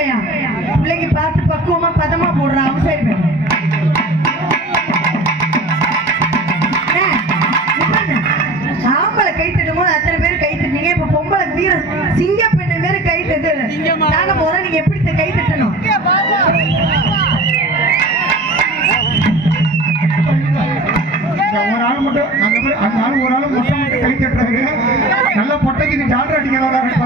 ஐயா பிள்ளைக்கு பார்த்து பக்குவமா பதமா போடுறான் சரி ஆம்பளை கை தட்டும் போது அத்தனை பேர் கை தட்டினீங்க இப்ப பொம்பளை வீர சிங்க பெண்ணு பேரு கை தட்டு நாங்க போறோம் நீங்க எப்படி கை தட்டணும் ஒரு ஆள் மட்டும் அந்த ஆள் ஒரு ஆள் மொட்டை மட்டும் கை தட்டுறாரு நல்ல பொட்டைக்கு நீ ஜாலர் அடிக்கலாம்